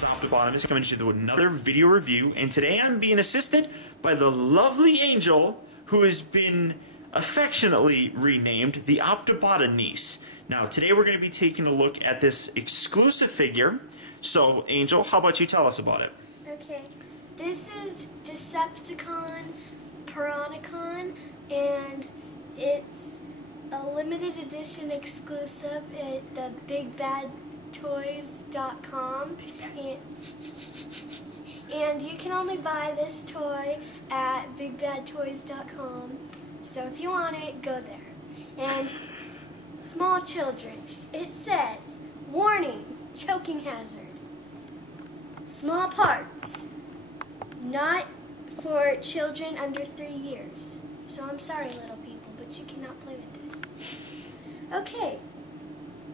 is Optibotimus coming to you with another video review, and today I'm being assisted by the lovely Angel, who has been affectionately renamed the Optibotanice. Now, today we're going to be taking a look at this exclusive figure. So, Angel, how about you tell us about it? Okay, this is Decepticon Piranacon, and it's a limited edition exclusive at the BigBadToys.com, and you can only buy this toy at BigBadToys.com. So if you want it, go there. And small children, it says, warning, choking hazard. Small parts, not for children under 3 years. So I'm sorry, little people, but you cannot play with this. Okay,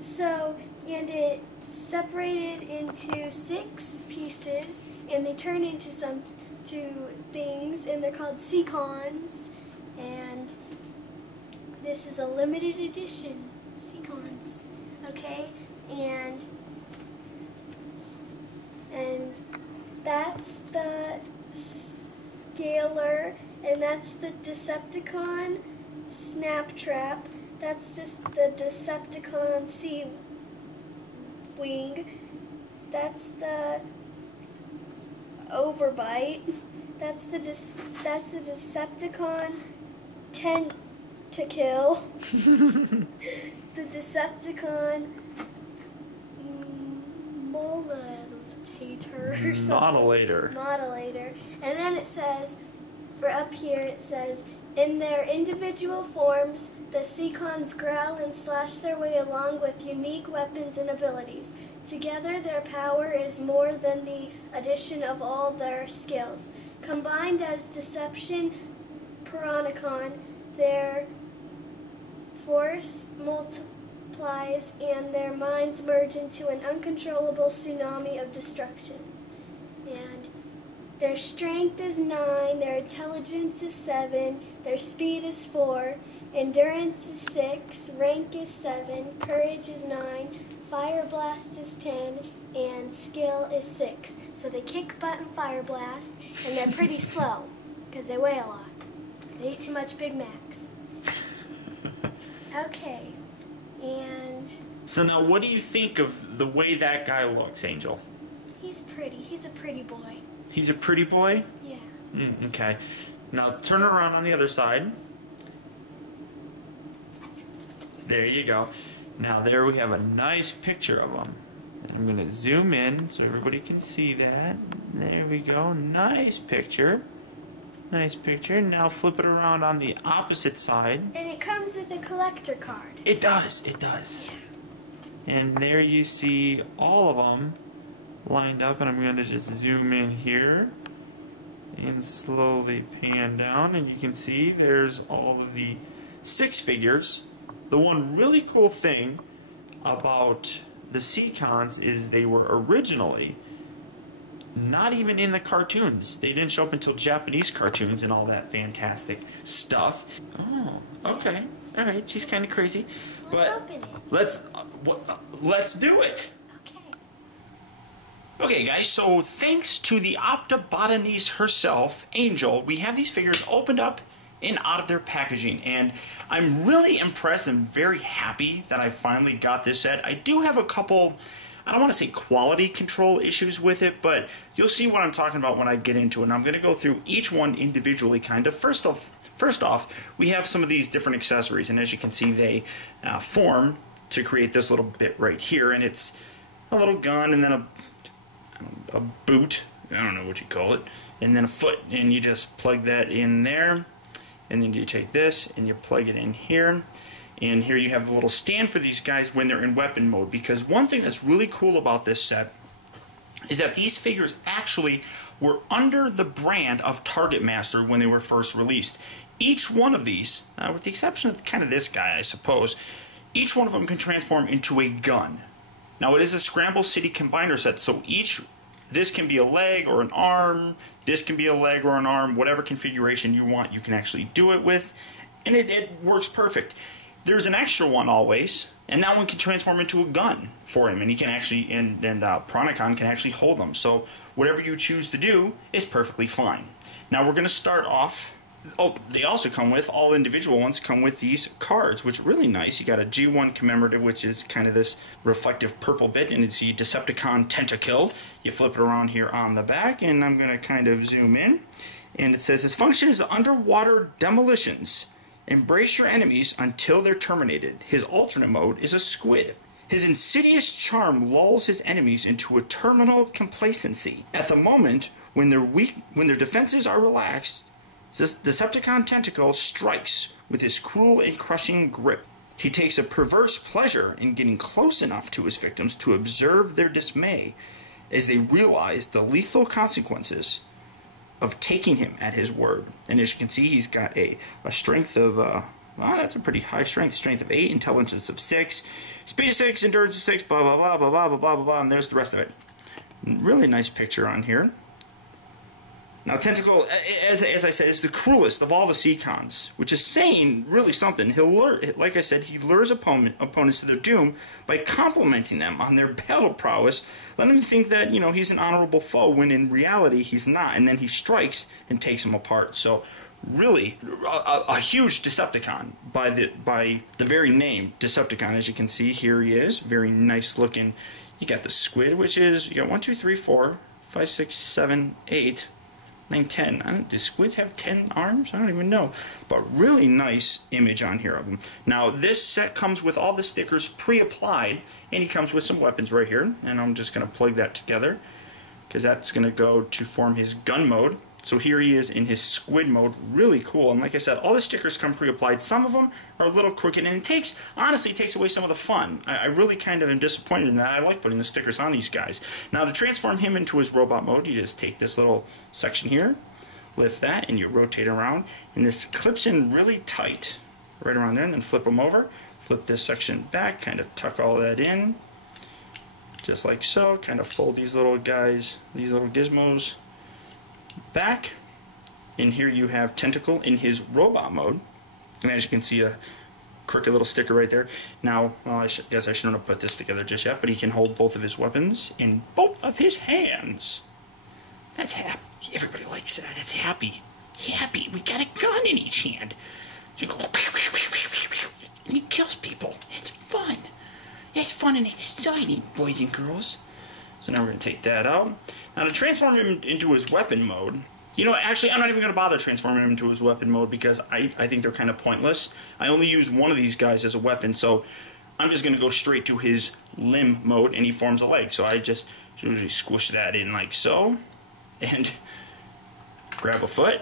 so, and it's separated into 6 pieces, and they turn into two things, and they're called Seacons, and this is a limited edition Seacons, okay, and that's the Scaler, and that's the Decepticon Snaptrap. That's just the Decepticon Sea Wing. That's the Overbite. That's the Decepticon Tentacle. The Decepticon Modelator. And then it says, for up here it says, in their individual forms, the Seacons growl and slash their way along with unique weapons and abilities. Together their power is more than the addition of all their skills. Combined as Deception Piranacon, their force multiplies and their minds merge into an uncontrollable tsunami of destructions. And their strength is 9, their intelligence is 7, their speed is 4, endurance is 6, rank is 7, courage is 9, fire blast is 10, and skill is 6. So they kick butt and fire blast, and they're pretty slow, because they weigh a lot. They eat too much Big Macs. Okay, and... So now, what do you think of the way that guy looks, Angel? He's pretty. He's a pretty boy. He's a pretty boy? Yeah. Okay. Now, turn it around on the other side. There you go. Now, there we have a nice picture of him. I'm going to zoom in so everybody can see that. There we go. Nice picture. Nice picture. Now flip it around on the opposite side. And it comes with a collector card. It does. It does. And there you see all of them lined up. And I'm going to just zoom in here and slowly pan down. And you can see there's all of the 6 figures. The one really cool thing about the Seacons is they were originally not even in the cartoons. They didn't show up until Japanese cartoons and all that fantastic stuff. Oh, okay. All right, she's kind of crazy. Let's open it. Let's do it. Okay. Okay, guys, so thanks to the Optibotanice herself, Angel, we have these figures opened up and out of their packaging, and I'm really impressed and very happy that I finally got this set. I do have a couple, I don't want to say quality control issues with it, but you'll see what I'm talking about when I get into it, and I'm going to go through each one individually, kind of. First off, we have some of these different accessories, and as you can see, they form to create this little bit right here, and it's a little gun and then a boot, I don't know what you call it, and then a foot, and you just plug that in there. And then you take this and you plug it in here. And here you have a little stand for these guys when they're in weapon mode. Because one thing that's really cool about this set is that these figures actually were under the brand of Target Master when they were first released. Each one of these, with the exception of kind of this guy, I suppose, each one of them can transform into a gun. Now, it is a Scramble City Combiner set, so this can be a leg or an arm, this can be a leg or an arm, whatever configuration you want, you can actually do it with, and it works perfect. there's an extra one always, and that one can transform into a gun for him, and he can actually, and Piranacon can actually hold them. So whatever you choose to do is perfectly fine. Now we're going to start off. Oh, they also come with, all individual ones come with these cards, which are really nice. You got a G1 commemorative, which is kind of this reflective purple bit, and it's the Decepticon Tentakill. You flip it around here on the back, and I'm going to kind of zoom in. And it says, his function is underwater demolitions. Embrace your enemies until they're terminated. His alternate mode is a squid. His insidious charm lulls his enemies into a terminal complacency. At the moment, when their defenses are relaxed, this Decepticon Tentacle strikes with his cruel and crushing grip. He takes a perverse pleasure in getting close enough to his victims to observe their dismay as they realize the lethal consequences of taking him at his word. And as you can see, he's got a strength of, well, that's a pretty high strength of 8, intelligence of 6, speed of 6, endurance of 6, blah, blah, blah, blah, blah, blah, blah, blah, and there's the rest of it. Really nice picture on here. Now, Tentacle, as I said, is the cruelest of all the Seacons, which is saying really something. He'll lure, like I said, he lures opponents to their doom by complimenting them on their battle prowess, letting them think that, you know, he's an honorable foe, when in reality he's not, and then he strikes and takes them apart. So, really, a huge Decepticon by the very name Decepticon. As you can see, here he is, very nice looking. You got the squid, which is, you got 1, 2, 3, 4, 5, 6, 7, 8. 9, 10. Do squids have 10 arms? I don't even know. But really nice image on here of him. Now, this set comes with all the stickers pre-applied, and he comes with some weapons right here. And I'm just going to plug that together, because that's going to go to form his gun mode. So here he is in his squid mode. Really cool. And like I said, all the stickers come pre-applied. Some of them are a little crooked, and it takes, honestly, it takes away some of the fun. I really kind of am disappointed in that. I like putting the stickers on these guys. Now, to transform him into his robot mode, you just take this little section here, lift that, and you rotate around, and this clips in really tight right around there, and then flip him over, flip this section back, kind of tuck all that in, just like so, kind of fold these little guys, these little gizmos back, and here you have Tentacle in his robot mode, and as you can see, a crooked little sticker right there. Now, well, I guess I shouldn't have put this together just yet, but he can hold both of his weapons in both of his hands. That's happy. Everybody likes that. That's happy. Happy. We got a gun in each hand. So and he kills people. It's fun. It's fun and exciting, boys and girls. So now we're going to take that out. Now to transform him into his weapon mode, you know, actually I'm not even going to bother transforming him into his weapon mode, because I think they're kind of pointless. I only use one of these guys as a weapon, so I'm just going to go straight to his limb mode, and he forms a leg. So I just usually squish that in like so, and grab a foot,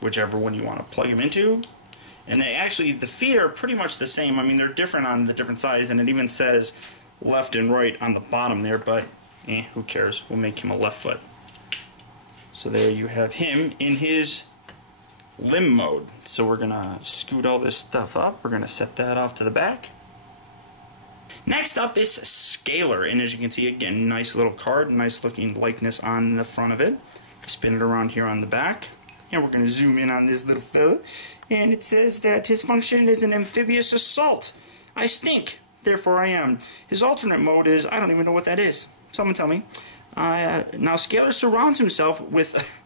whichever one you want to plug him into. And they actually, the feet are pretty much the same. I mean, they're different on the different size, and it even says left and right on the bottom there, but who cares? We'll make him a left foot. So there you have him in his limb mode. So we're going to scoot all this stuff up. We're going to set that off to the back. Next up is Scalar, and as you can see, again, nice little card, nice looking likeness on the front of it. Spin it around here on the back, and we're going to zoom in on this little fella, and it says that his function is an amphibious assault. I stink, therefore I am. His alternate mode is, I don't even know what that is. Someone tell me. Now Scalar surrounds himself with,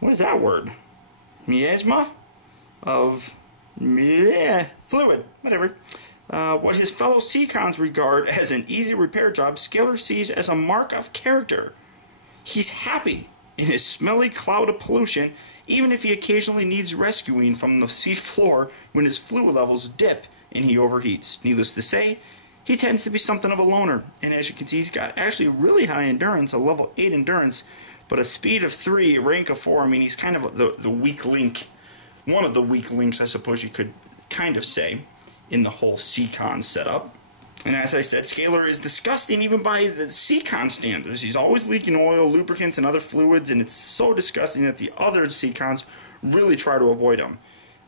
what is that word? Miasma? Of fluid, whatever. What his fellow Seacons regard as an easy repair job, Scalar sees as a mark of character. He's happy in his smelly cloud of pollution, even if he occasionally needs rescuing from the sea floor when his fluid levels dip and he overheats. Needless to say, he tends to be something of a loner, and as you can see, he's got actually really high endurance, a level 8 endurance, but a speed of 3, rank of 4. I mean, he's kind of the weak link, one of the weak links, I suppose you could kind of say, in the whole Seacon setup. And as I said, Scalar is disgusting even by the Seacon standards. He's always leaking oil, lubricants, and other fluids, and it's so disgusting that the other Seacons really try to avoid him.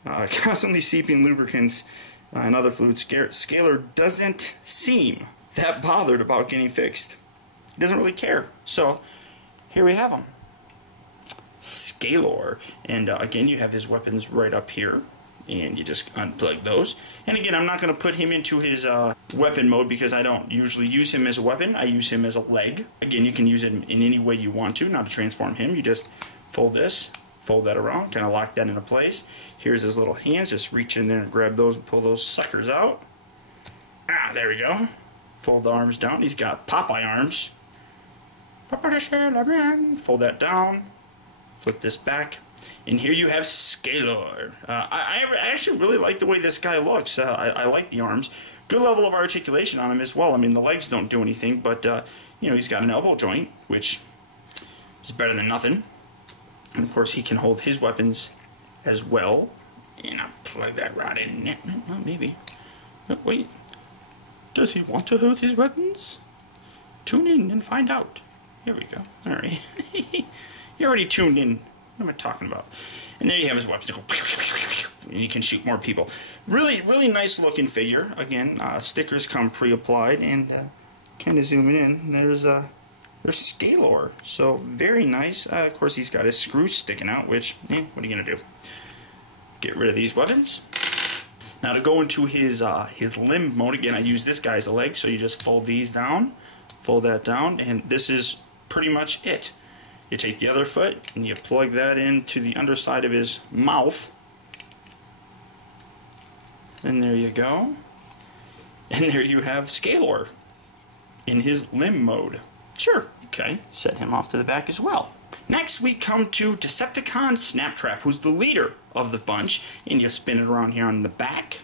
Constantly seeping lubricants and other fluids, Scalar doesn't seem that bothered about getting fixed. He doesn't really care. So, here we have him. Scalar. And again, you have his weapons right up here and you just unplug those. And again, I'm not going to put him into his weapon mode because I don't usually use him as a weapon. I use him as a leg. Again, you can use him in any way you want to, not to transform him. You just fold this, fold that around, kind of lock that into place. Here's his little hands. Just reach in there and grab those and pull those suckers out. Ah, there we go. Fold the arms down. He's got Popeye arms. Fold that down. Flip this back. And here you have Scalor. I actually really like the way this guy looks. I like the arms. Good level of articulation on him as well. I mean, the legs don't do anything, but, you know, he's got an elbow joint, which is better than nothing. And, of course, he can hold his weapons as well. And I'll plug that right in there. Well, maybe. No, wait. Does he want to hold his weapons? Tune in and find out. Here we go. All right. You already tuned in. What am I talking about? And there you have his weapons. And you can shoot more people. Really, really nice looking figure. Again, stickers come pre-applied, and kind of zooming in, there's Scalor. So very nice. Of course, he's got his screws sticking out, which, what are you gonna do? Get rid of these weapons. Now to go into his limb mode, again, I use this guy as a leg, so you just fold these down, fold that down, and this is pretty much it. You take the other foot and you plug that into the underside of his mouth. And there you go. And there you have Scalor in his limb mode. Sure, okay. Set him off to the back as well. Next we come to Decepticon Snaptrap, who's the leader of the bunch. And you spin it around here on the back.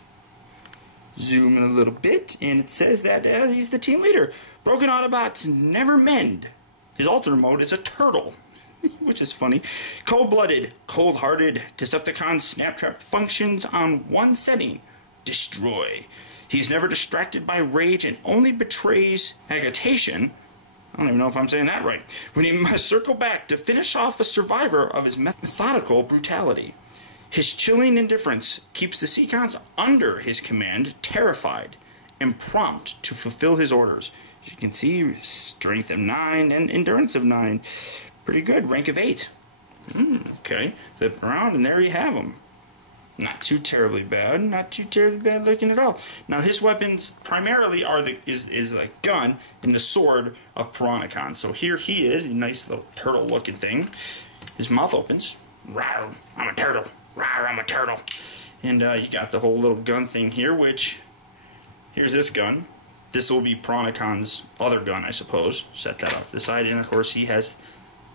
Zoom in a little bit, and it says that he's the team leader. Broken Autobots never mend. His alternate mode is a turtle, which is funny. Cold-blooded, cold-hearted, Decepticon Snaptrap functions on one setting: destroy. He is never distracted by rage and only betrays agitation. I don't even know if I'm saying that right. When he must circle back to finish off a survivor of his methodical brutality. His chilling indifference keeps the Seacons under his command terrified and prompt to fulfill his orders. As you can see, strength of 9 and endurance of 9. Pretty good, rank of 8. Okay, flip around and there you have him. Not too terribly bad, not too terribly bad looking at all. Now his weapons primarily are is a gun and the sword of Piranacon. So here he is, a nice little turtle looking thing. His mouth opens. Rawr, I'm a turtle. Rawr, I'm a turtle. And you got the whole little gun thing here, which, here's this gun. This will be Piranacon's other gun, I suppose. Set that off to the side. And, of course, he has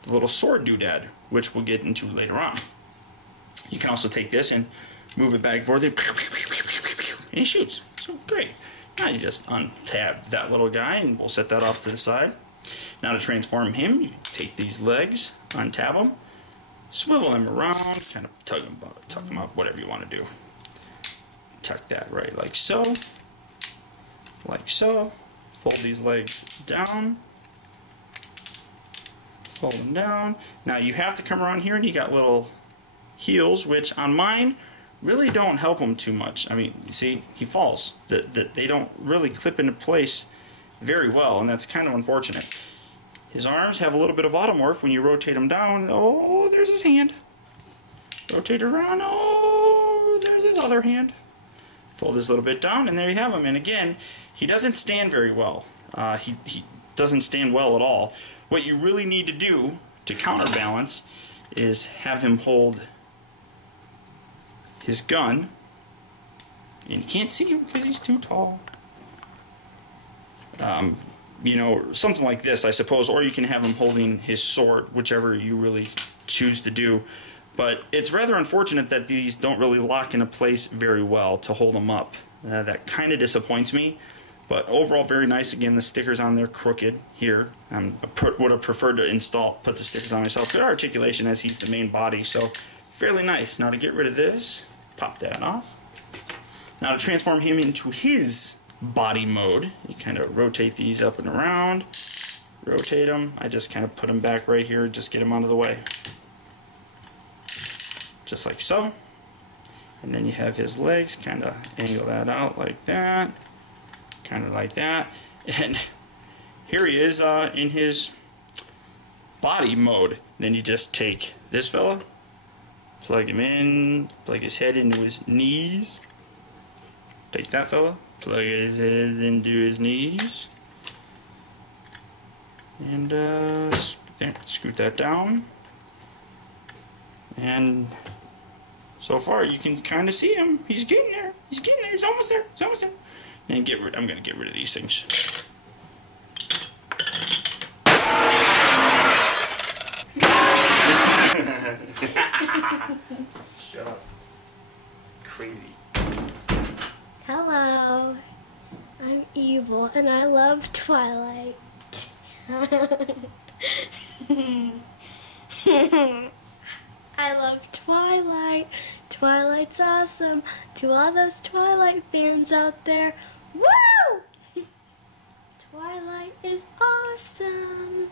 the little sword doodad, which we'll get into later on. You can also take this and move it back and forth, and he shoots. So, great. Now you just untab that little guy, and we'll set that off to the side. Now to transform him, you take these legs, untab them, swivel him around, kind of tuck him up, whatever you want to do. Tuck that right like so. Like so. Fold these legs down. Fold them down. Now you have to come around here and you got little heels, which on mine really don't help him too much. I mean, you see, he falls. They don't really clip into place very well, and that's kind of unfortunate. His arms have a little bit of automorph when you rotate them down. Oh, there's his hand. Rotate around. Oh, there's his other hand. Fold this a little bit down, and there you have him. And again, he doesn't stand very well. He doesn't stand well at all. What you really need to do to counterbalance is have him hold his gun. And you can't see him because he's too tall. You know, something like this, I suppose, or you can have him holding his sword, whichever you really choose to do. But it's rather unfortunate that these don't really lock into place very well to hold them up. That kind of disappoints me. But overall, very nice. Again, the stickers on there crooked here. I would have preferred to put the stickers on myself. Good articulation as he's the main body, so fairly nice. Now to get rid of this, pop that off. Now to transform him into his body mode, you kind of rotate these up and around, rotate them. I just kind of put them back right here, just get them out of the way. Just like so. And then you have his legs, kind of angle that out like that, kind of like that. And here he is in his body mode. Then you just take this fella, Plug him in. Plug his head into his knees. Take that, fella. Plug his head into his knees. And scoot that down. And so far you can kind of see him. He's getting there. He's getting there. He's almost there. He's almost there. And I'm gonna get rid of these things. Shut up. Crazy. Hello. I'm evil and I love Twilight. I love Twilight. Twilight's awesome. To all those Twilight fans out there, woo! Twilight is awesome.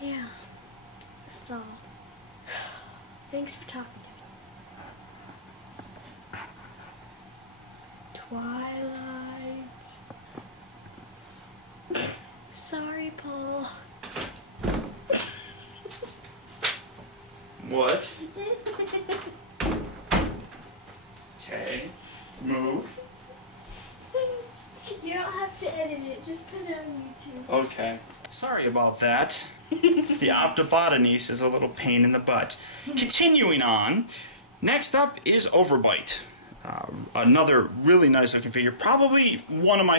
Yeah, that's all. Thanks for talking to me. Twilight. Sorry, Paul. What? Okay. Move. You don't have to edit it, just put it on YouTube. Okay. Sorry about that. The Optibotanies is a little pain in the butt. Continuing on, next up is Overbite. Another really nice looking figure, probably one of my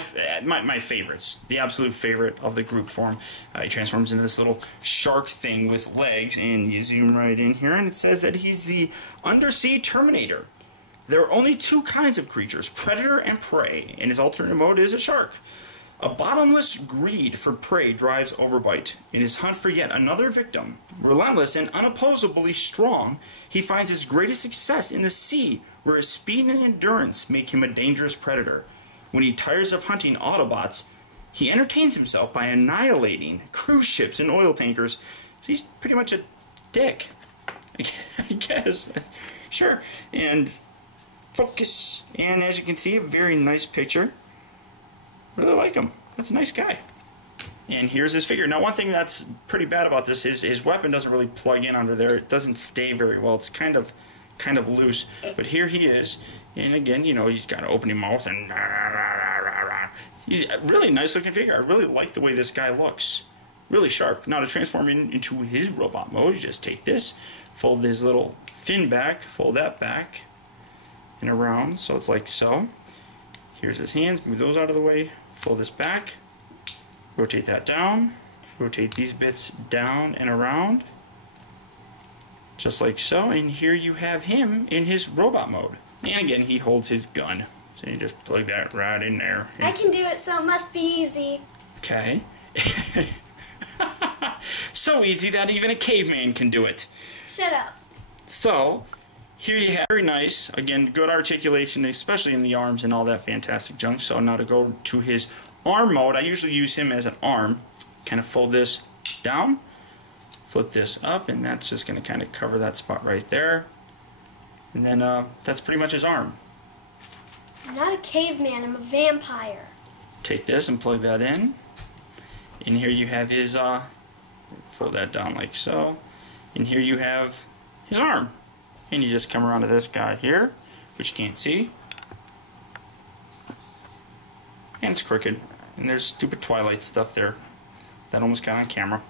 favorites, the absolute favorite of the group form. He transforms into this little shark thing with legs, and you zoom right in here and it says that he's the Undersea Terminator. There are only two kinds of creatures, predator and prey, and his alternate mode is a shark. A bottomless greed for prey drives Overbite. In his hunt for yet another victim, relentless and unopposably strong, he finds his greatest success in the sea, where his speed and endurance make him a dangerous predator. When he tires of hunting Autobots, he entertains himself by annihilating cruise ships and oil tankers. So he's pretty much a dick, I guess. Sure. And focus. And as you can see, a very nice picture. Really like him. That's a nice guy. And here's his figure. Now, one thing that's pretty bad about this is his weapon doesn't really plug in under there. It doesn't stay very well. It's kind of loose. But here he is. And again, you know, he's got an opening mouth and he's a really nice looking figure. I really like the way this guy looks. Really sharp. Now to transform into his robot mode, you just take this, fold his little fin back, fold that back and around. So it's like so. Here's his hands. Move those out of the way. Fold this back. Rotate that down. Rotate these bits down and around. Just like so. And here you have him in his robot mode. And again, he holds his gun. So you just plug that right in there. I can do it, so it must be easy. Okay. So easy that even a caveman can do it. Shut up. So, here you have very nice, again, good articulation, especially in the arms and all that fantastic junk. So now to go to his arm mode, I usually use him as an arm. Kind of fold this down, flip this up, and that's just going to kind of cover that spot right there. And then that's pretty much his arm. I'm not a caveman, I'm a vampire. Take this and plug that in. And here you have his, fold that down like so. And here you have his arm. And you just come around to this guy here, which you can't see. And it's crooked. And there's stupid Twilight stuff there. That almost got on camera.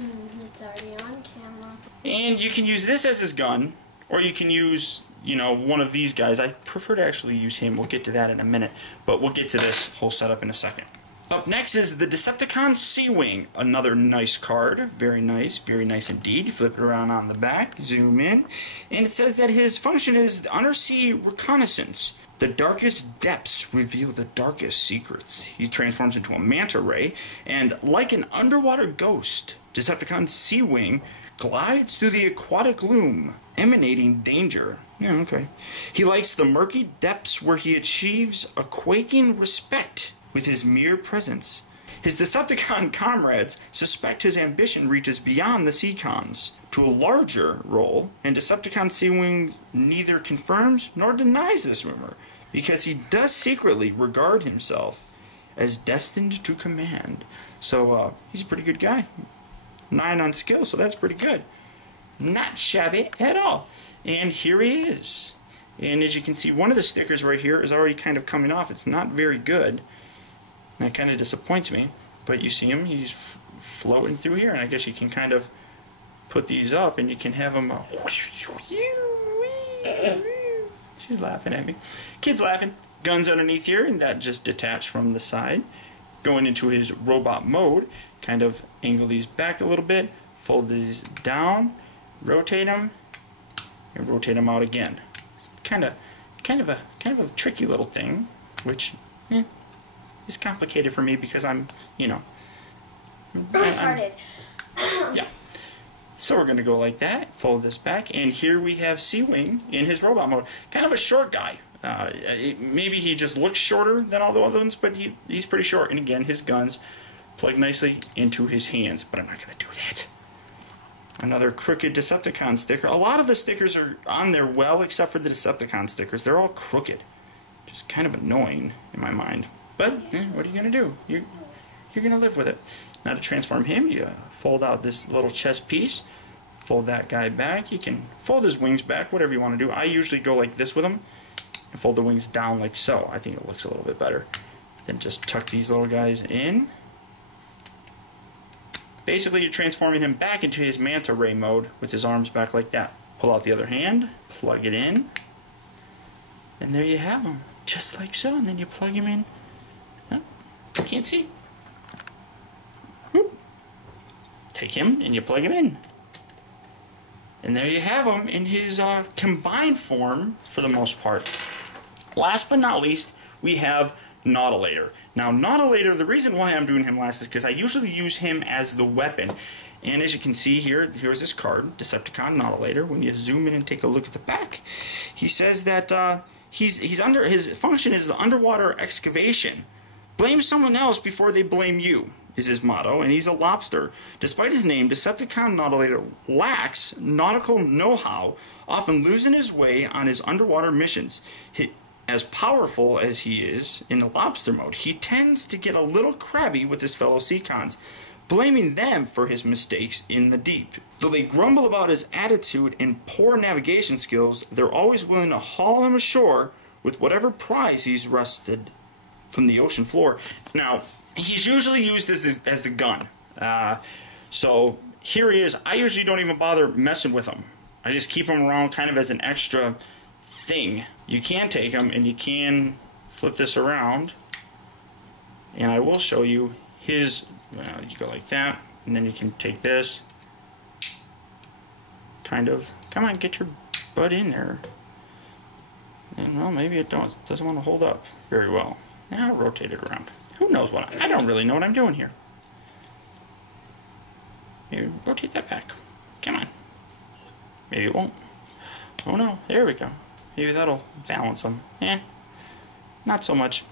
It's already on camera. And you can use this as his gun, or you can use, you know, one of these guys. I prefer to actually use him. We'll get to that in a minute. But we'll get to this whole setup in a second. Up next is the Decepticon Sea Wing. Another nice card. Very nice indeed. Flip it around on the back, zoom in, and it says that his function is undersea reconnaissance. The darkest depths reveal the darkest secrets. He transforms into a manta ray, and like an underwater ghost, Decepticon Sea Wing glides through the aquatic loom, emanating danger. Yeah, okay. He likes the murky depths where he achieves a quaking respect with his mere presence. His Decepticon comrades suspect his ambition reaches beyond the Seacons to a larger role, and Decepticon Sea Wing neither confirms nor denies this rumor, because he does secretly regard himself as destined to command. So, he's a pretty good guy. 9 on skill, so that's pretty good. Not shabby at all. And here he is. And as you can see, one of the stickers right here is already kind of coming off. It's not very good. And that kind of disappoints me. But you see him, he's floating through here. And I guess you can kind of put these up and you can have them... She's laughing at me. Kid's laughing. Guns underneath here, and that just detached from the side. Going into his robot mode, kind of angle these back a little bit, fold these down, rotate them, and rotate them out again. It's kind of a tricky little thing, which is complicated for me because I'm, you know, retarded. Yeah. So we're gonna go like that, fold this back, and here we have Sea Wing in his robot mode. Kind of a short guy. Maybe he just looks shorter than all the other ones, but he's pretty short. And again, his guns plug nicely into his hands. But I'm not going to do that. Another crooked Decepticon sticker. A lot of the stickers are on there well, except for the Decepticon stickers. They're all crooked. Just kind of annoying in my mind. But what are you going to do? You're going to live with it. Now to transform him, you fold out this little chest piece. Fold that guy back. You can fold his wings back, whatever you want to do. I usually go like this with him. And fold the wings down like so. I think it looks a little bit better. Then just tuck these little guys in. Basically, you're transforming him back into his manta ray mode with his arms back like that. Pull out the other hand, plug it in, and there you have him. Just like so. And then you plug him in. Oh, you can't see. Whoop. Take him and you plug him in. And there you have him in his combined form for the most part. Last but not least, we have Annihilator. Now, Annihilator, the reason why I'm doing him last is because I usually use him as the weapon. And as you can see here, here's his card, Decepticon Annihilator. When you zoom in and take a look at the back, he says that his function is the underwater excavation. Blame someone else before they blame you, is his motto, and he's a lobster. Despite his name, Decepticon Annihilator lacks nautical know-how, often losing his way on his underwater missions. As powerful as he is in the lobster mode, he tends to get a little crabby with his fellow Seacons, blaming them for his mistakes in the deep. Though they grumble about his attitude and poor navigation skills, they're always willing to haul him ashore with whatever prize he's wrested from the ocean floor. Now, he's usually used as the gun. So here he is. I usually don't even bother messing with him. I just keep him around kind of as an extra thing. You can take him and you can flip this around. And I will show you his, you go like that. And then you can take this. Kind of, come on, get your butt in there. And well, maybe it doesn't want to hold up very well. Now I'll rotate it around. Who knows what I don't really know what I'm doing here. Maybe rotate that back. Come on. Maybe it won't. Oh no, there we go. Maybe that'll balance them. Not so much.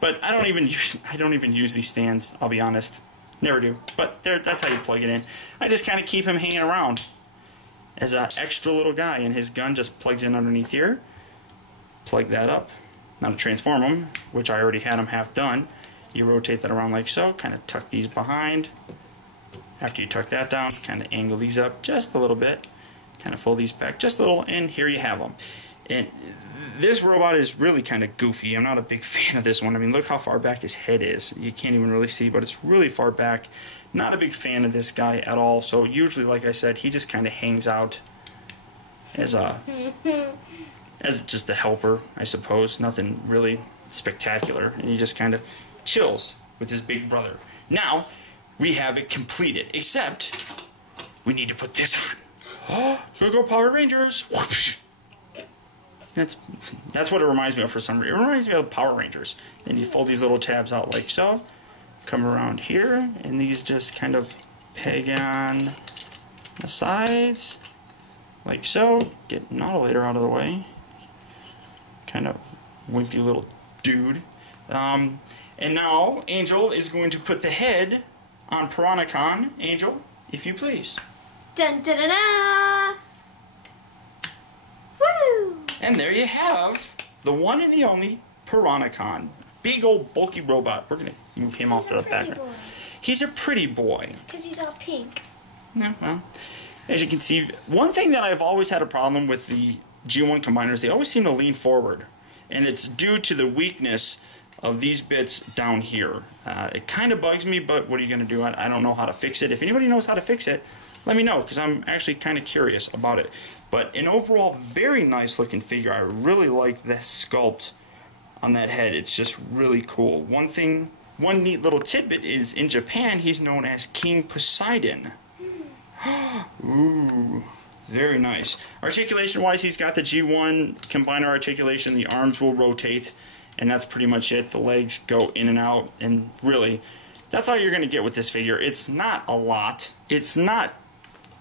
But I don't even use these stands, I'll be honest. Never do. But that's how you plug it in. I just kind of keep him hanging around as an extra little guy, and his gun just plugs in underneath here. Plug that up. Now to transform him, which I already had him half done, you rotate that around like so, kind of tuck these behind. After you tuck that down, kind of angle these up just a little bit, kind of fold these back just a little, and here you have them. And this robot is really kind of goofy. I'm not a big fan of this one. I mean, look how far back his head is. You can't even really see, but it's really far back. Not a big fan of this guy at all. So usually, like I said, he just kind of hangs out as just a helper, I suppose. Nothing really spectacular. And he just kind of chills with his big brother. Now, we have it completed. Except, we need to put this on. Oh, here we go, Power Rangers. Whoosh. That's what it reminds me of for some reason. It reminds me of the Power Rangers. Then you fold these little tabs out like so. Come around here, and these just kind of peg on the sides. Like so. Get Annihilator out of the way. Kind of wimpy little dude. And now, Angel is going to put the head on Piranacon. Angel, if you please. Dun dun dun dun! Woo! And there you have the one and the only Piranacon. Big old bulky robot. We're going to move him off to the background. Boy. He's a pretty boy. Because he's all pink. Yeah, well, As you can see, one thing that I've always had a problem with the G1 combiners, they always seem to lean forward. And it's due to the weakness of these bits down here. It kind of bugs me, but what are you going to do? I don't know how to fix it. If anybody knows how to fix it, let me know, because I'm actually kind of curious about it. But an overall very nice looking figure. I really like the sculpt on that head. It's just really cool. One neat little tidbit is in Japan he's known as King Poseidon. Ooh, very nice. Articulation wise, he's got the G1 combiner articulation. The arms will rotate, and that's pretty much it. The legs go in and out, and really that's all you're going to get with this figure. It's not a lot. It's not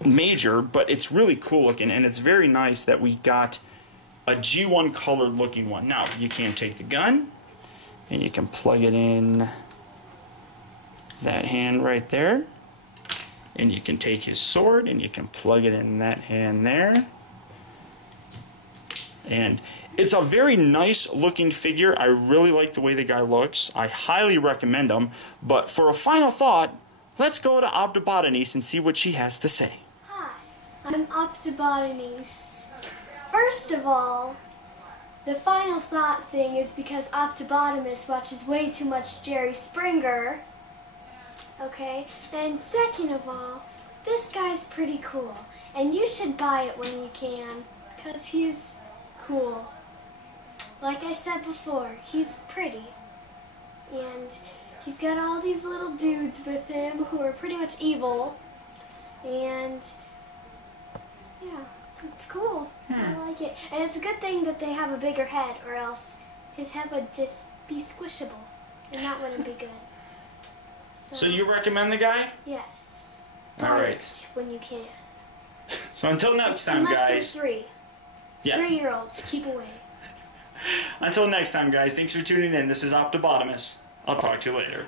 major, but it's really cool looking, and it's very nice that we got a G1 colored looking one. Now you can take the gun and you can plug it in that hand right there, and you can take his sword and you can plug it in that hand there, and it's a very nice looking figure. I really like the way the guy looks. I highly recommend him. But for a final thought, let's go to Optibotanice and see what she has to say. Hi, I'm Optibotanice. First of all, the final thought thing is because Optibotamus watches way too much Jerry Springer. Okay? And second of all, this guy's pretty cool. And you should buy it when you can, because he's cool. Like I said before, he's pretty. And he's got all these little dudes with him who are pretty much evil. And yeah, it's cool. I like it. And it's a good thing that they have a bigger head, or else his head would just be squishable. And that wouldn't be good. So you recommend the guy? Yes. All Buy right. it when you can. So until next time, Unless guys. you're 3. Yeah. 3-year-olds, keep away. Until next time, guys. Thanks for tuning in. This is Optibotamus. I'll talk to you later.